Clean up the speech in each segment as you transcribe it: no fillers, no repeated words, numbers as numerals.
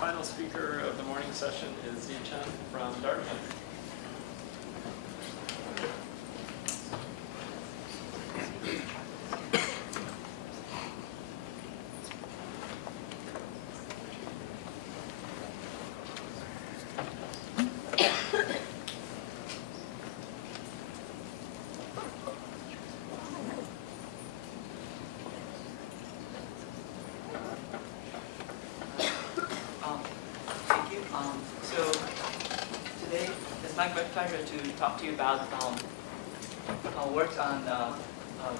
Final speaker of the morning session is Chen from Dartmouth. So today it's my great pleasure to talk to you about our work on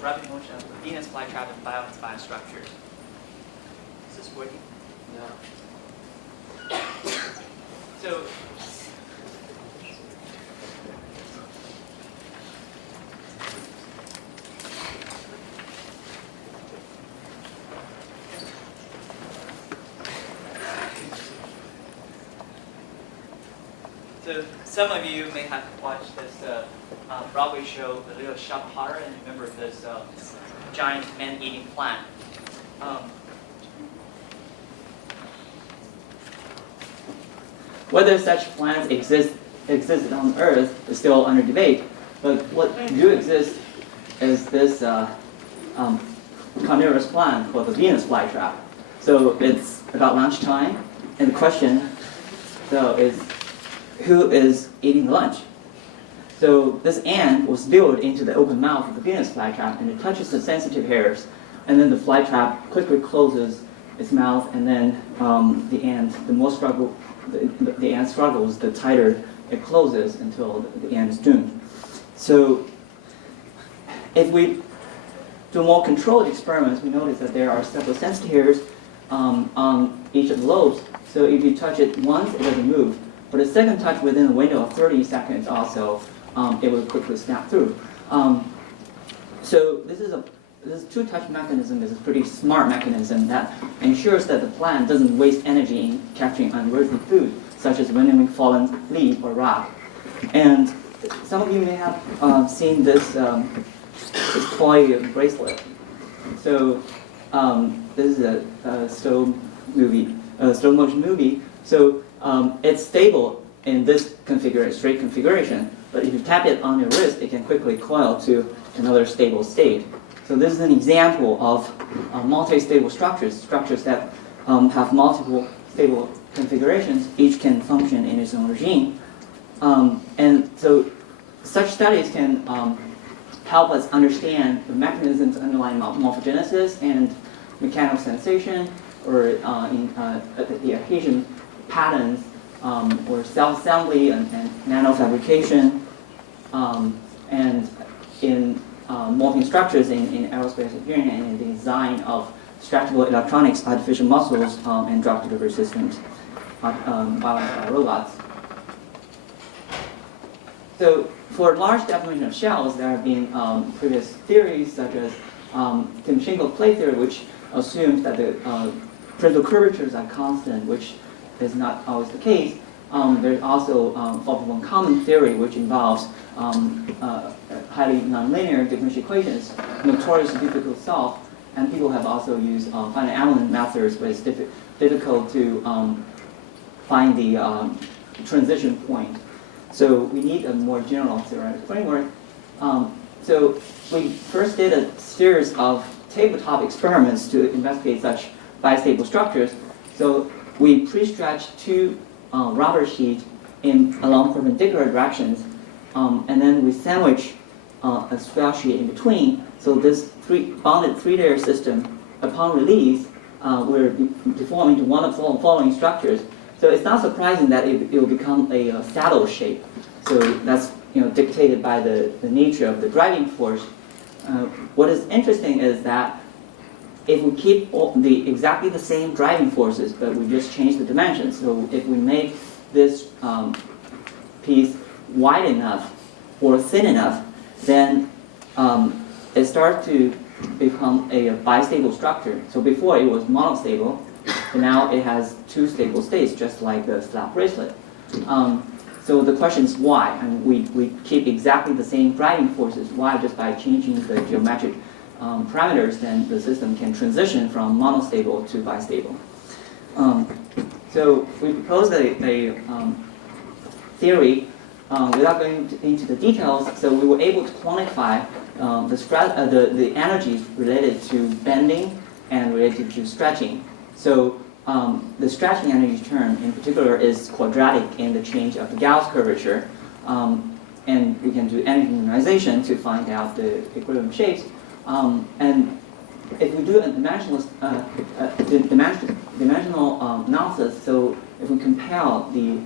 rapid motion of the Venus flytrap and Bio-mimetic structures. Is this working? Yeah. So some of you may have watched this Broadway show, The Little Shop of Horror, and remember this giant man-eating plant. Whether such plants exist on Earth is still under debate, but what do exist is this carnivorous plant called the Venus flytrap. So it's about lunchtime, and the question is, who is eating lunch? So this ant was lured into the open mouth of the Venus flytrap, and it touches the sensitive hairs, and then the flytrap quickly closes its mouth, and then the ant struggles, the tighter it closes until the ant is doomed. So if we do more controlled experiments, we notice that there are several sensitive hairs on each of the lobes. So if you touch it once, it doesn't move. But a second touch within a window of 30 seconds also, it will quickly snap through. So this two-touch mechanism is a pretty smart mechanism that ensures that the plant doesn't waste energy in capturing unworthy food, such as winnowing fallen leaf or rock. And some of you may have seen this toy bracelet. So this is a slow motion movie. So it's stable in this straight configuration, but if you tap it on your wrist, it can quickly coil to another stable state. So this is an example of multi-stable structures that have multiple stable configurations. Each can function in its own regime. And so such studies can help us understand the mechanisms underlying morphogenesis and mechanical sensation, or the adhesion patterns, or self-assembly and nanofabrication, and in morphing structures in aerospace engineering and in the design of extractable electronics, artificial muscles, and drug delivery systems, robots. So for large deformation of shells, there have been previous theories such as Tim-Shingle plate theory, which assumes that the principal curvatures are constant, which is not always the case. There's also one common theory, which involves highly nonlinear differential equations, notoriously difficult to solve, and people have also used finite element methods, but it's difficult to find the transition point. So we need a more general theoretical framework. So we first did a series of tabletop experiments to investigate such bistable structures. So we pre-stretched two rubber sheets along perpendicular directions, and then we sandwich a swell sheet in between. So this bonded three-layer system, upon release, will deform into one of the following structures. So it's not surprising that it will become a saddle shape. So that's dictated by the nature of the driving force. What is interesting is that if we keep exactly the same driving forces, but we just change the dimensions. So if we make this piece wide enough or thin enough, then it starts to become a bistable structure. So before it was monostable, and now it has two stable states, just like the slap bracelet. So the question is why? And we keep exactly the same driving forces. Why? Just by changing the geometric parameters, then the system can transition from monostable to bistable. So we proposed a theory without going into the details. So we were able to quantify the energies related to bending and related to stretching. So the stretching energy term in particular is quadratic in the change of the Gauss curvature. And we can do energy minimization to find out the equilibrium shapes. And if we do a dimensional analysis, so if we compare the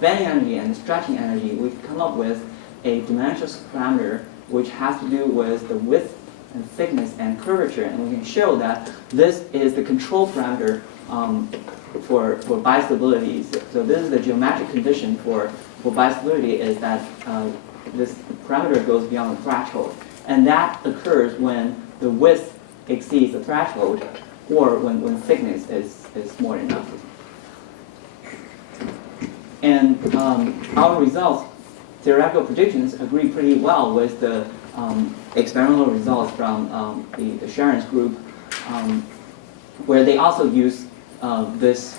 bending energy and the stretching energy, we come up with a dimensional parameter which has to do with the width and thickness and curvature, and we can show that this is the control parameter for bistability. So this is the geometric condition for bistability, is that this parameter goes beyond the threshold, and that occurs when the width exceeds the threshold, or when thickness is more than enough. And our results, theoretical predictions, agree pretty well with the experimental results from the Sharon's group, where they also use this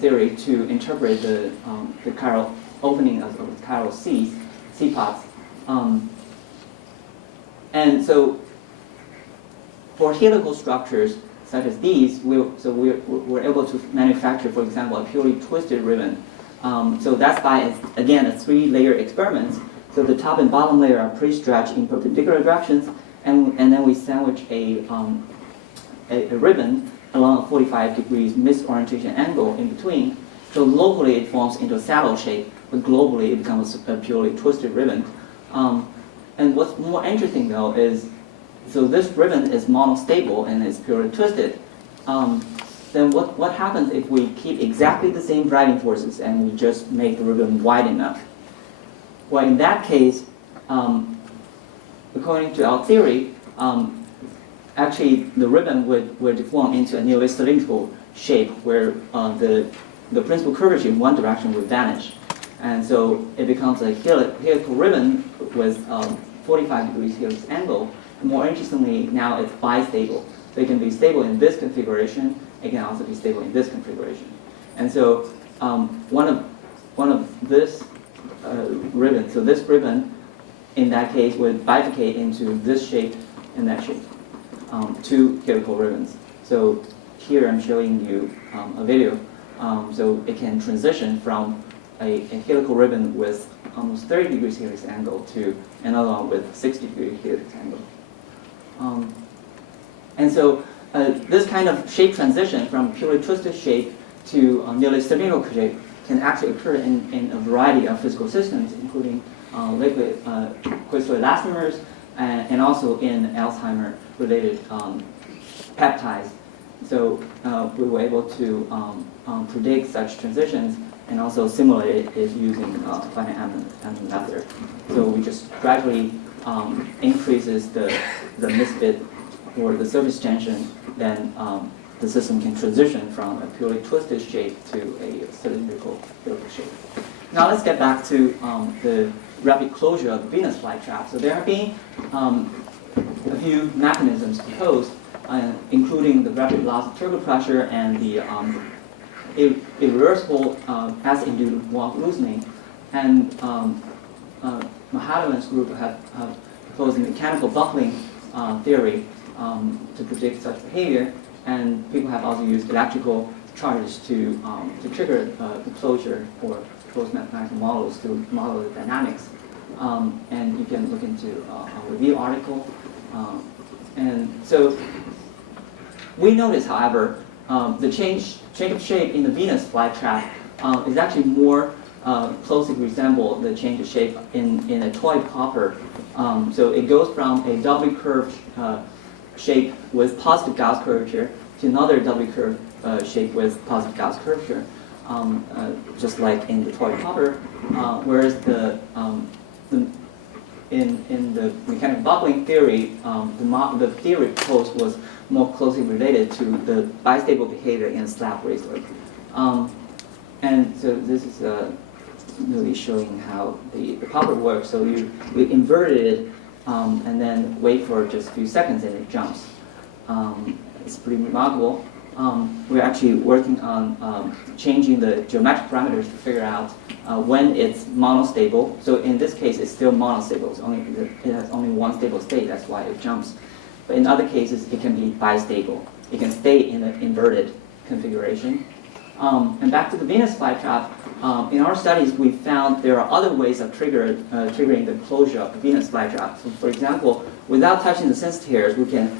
theory to interpret the chiral opening of the chiral C pods. And so for helical structures such as these, we're able to manufacture, for example, a purely twisted ribbon. So that's by, again, a 3-layer experiment. So the top and bottom layer are pre-stretched in perpendicular directions, and then we sandwich a ribbon along a 45 degrees misorientation angle in between. So locally it forms into a saddle shape, but globally it becomes a purely twisted ribbon. And what's more interesting though is, so this ribbon is monostable and is purely twisted. Then what happens if we keep exactly the same driving forces and we just make the ribbon wide enough? Well, in that case, according to our theory, actually the ribbon would deform into a nearly cylindrical shape where the principal curvature in one direction would vanish. And so it becomes a helical ribbon with 45 degrees helix angle. More interestingly, now it's bistable. So it can be stable in this configuration. It can also be stable in this configuration. And so one of this ribbon, so this ribbon in that case would bifurcate into this shape and that shape, 2 helical ribbons. So here I'm showing you a video. So it can transition from a helical ribbon with almost 30 degrees helix angle to another one with 60 degrees helix angle. And so this kind of shape transition from purely twisted shape to nearly cylindrical shape can actually occur in a variety of physical systems, including liquid crystal elastomers and also in Alzheimer-related peptides. So we were able to predict such transitions and also simulate it using finite element method. So we just gradually increases the misfit or the surface tension, then the system can transition from a purely twisted shape to a cylindrical shape. Now let's get back to the rapid closure of the Venus flytrap. So there have been a few mechanisms proposed, including the rapid loss of turgor pressure and the irreversible acid-induced walk loosening. And Mahalavan's group have proposed a mechanical buckling theory to predict such behavior, and people have also used electrical charges to trigger the closure or closed mathematical models to model the dynamics. And you can look into a review article. And so we notice, however, the change of shape in the Venus flytrap is actually more closely resemble the change of shape in a toy popper. So it goes from a doubly curved shape with positive Gauss curvature to another doubly curved shape with positive Gauss curvature, just like in the toy popper. Whereas in the mechanical buckling theory, the theory proposed was more closely related to the bistable behavior in a slab bracelet. And so this is really showing how the popper works. So we inverted it and then wait for just a few seconds and it jumps. It's pretty remarkable. we're actually working on changing the geometric parameters to figure out when it's monostable. So in this case, it's still monostable. It has only one stable state. That's why it jumps. But in other cases, it can be bistable. It can stay in an inverted configuration. And back to the Venus flytrap, in our studies, we found there are other ways of triggering the closure of the Venus flytrap. So for example, without touching the sensitive hairs, we can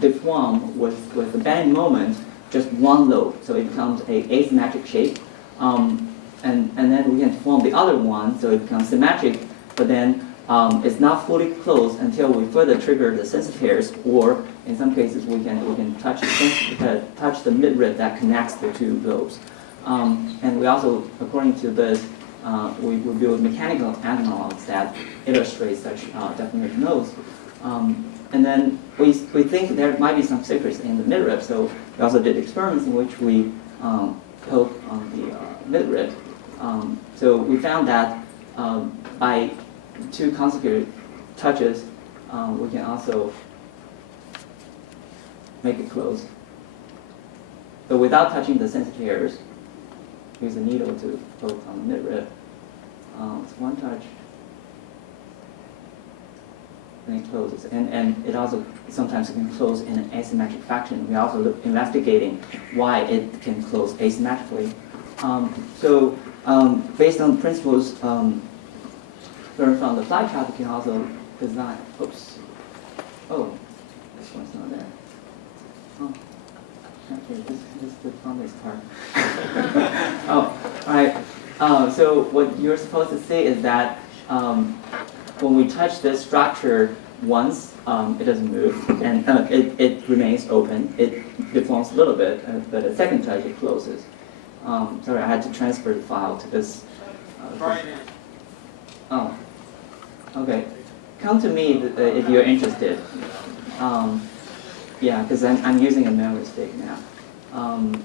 deform with the bending moment just one lobe. So it becomes an asymmetric shape. And then we can deform the other one, so it becomes symmetric, but then it's not fully closed until we further trigger the sensitive hairs, or in some cases we can touch the midrib that connects the two lobes. And we also, according to this, we build mechanical analogs that illustrate such deformation nodes. And then we think there might be some secrets in the midrib, so we also did experiments in which we poke on the midrib. So we found that by two consecutive touches, we can also make it close. So without touching the sensitive hairs, use a needle to poke on the midrib. It's one touch, and it closes. And it also sometimes can close in an asymmetric fashion. We're also investigating why it can close asymmetrically. So based on principles learned from the flytrap, we can also design. Oops. Oh, this one's not there. Oh, okay. This is the funniest part. Oh, all right. So what you're supposed to see is that when we touch this structure once, it doesn't move, and it remains open. It deforms a little bit, but a second touch, it closes. Sorry, I had to transfer the file to this. Try again. Oh, okay. Come to me if you're interested. Yeah, because I'm using a memory stick now.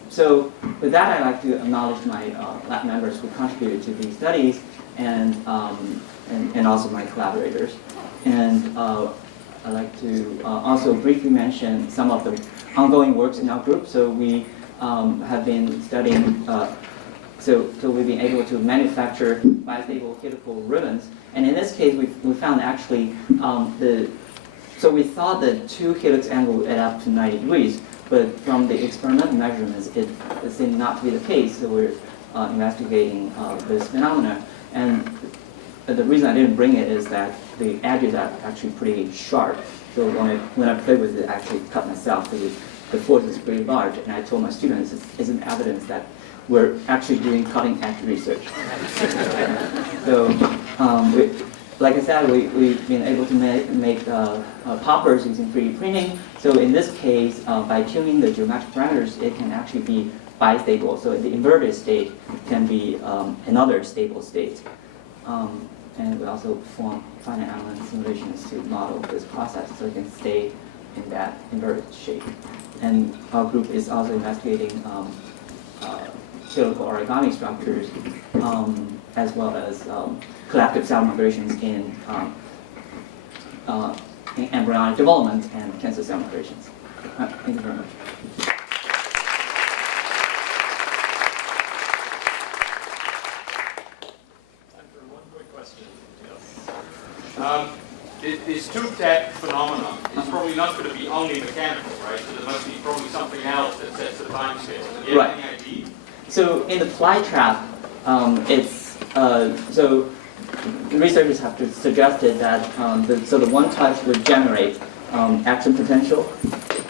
So with that, I'd like to acknowledge my lab members who contributed to these studies, and also my collaborators. And I'd like to also briefly mention some of the ongoing works in our group. So we have been studying, so we've been able to manufacture bistable helical ribbons. And in this case, we found actually so we thought that two helix angle would add up to 90 degrees, but from the experimental measurements, it seemed not to be the case. So we're investigating this phenomena. And the reason I didn't bring it is that the edges are actually pretty sharp. So when I played with it, I actually cut myself because the force is pretty large. And I told my students it's an evidence that we're actually doing cutting-edge research. So, like I said, we've been able to make poppers using 3D printing. So in this case, by tuning the geometric parameters, it can actually be bistable. So the inverted state can be another stable state. And we also perform finite element simulations to model this process so it can stay in that inverted shape. And our group is also investigating helical origami structures, as well as collective cell migrations in embryonic development and cancer cell migrations. Thank you very much. Time for one quick question. Yes. This tube-tap phenomenon is probably not going to be only mechanical, right? So there must be probably something else that sets the time scale. Do you have any idea? So in the flytrap, so researchers have suggested that the one touch would generate action potential,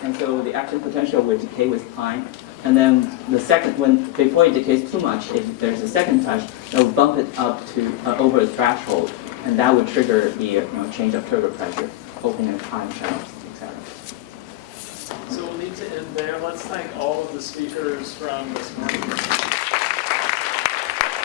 and so the action potential would decay with time. And then the second, before it decays too much, if there's a second touch, it will bump it up to over a threshold, and that would trigger the change of turgor pressure, opening of time channels, etc. So we'll need to end there. Let's thank all of the speakers from this morning.